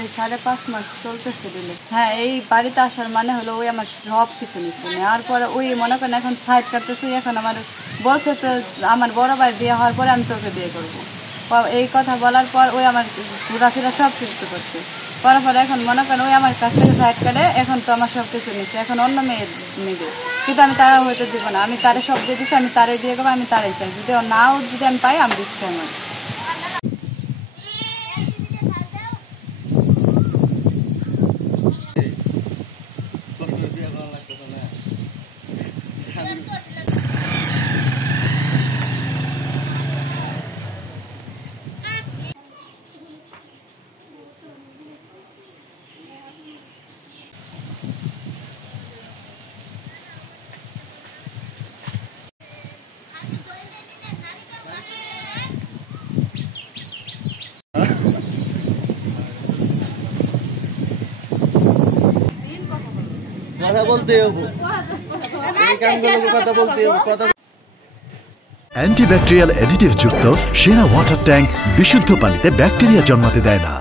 মধ্যে 5.5 মাস চলতেছে দিলে। হ্যাঁ, এই বাড়িতে আসার মানে হলো ওই আমার সব কিছু নিচ্ছে, নেওয়ার পরে ওই মনে করেন এখন সাইড কাটতেছে। এখন আমার বলছে আমার বড় ভাই বিয়ে হওয়ার পরে আমি তোকে বিয়ে করবো, এই কথা বলার পর ওই আমার ঘোরাফেরা সব কিছু করছে। করার পরে এখন মনে করেন ওই আমার কাছ থেকে সাইড কাটে, এখন তো আমার সব কিছু নিচ্ছে, এখন অন্য মেয়ে নেবে, কিন্তু আমি তারা হইতে দিব না। আমি তারে সব দিয়ে দিচ্ছি, আমি তারে বিয়ে করবো, আমি তারাই চাই। যদি নাও যদি আমি পাই আমি দিচ্ছি আমার। কথা বলতে হবে, এই কামগুলো কথা বলতে হবে, কথা। অ্যান্টিব্যাকটেরিয়াল অ্যাডিটিভ যুক্ত সেরা ওয়াটার ট্যাঙ্ক বিশুদ্ধ পানিতে ব্যাকটেরিয়া জন্মাতে দেয় না।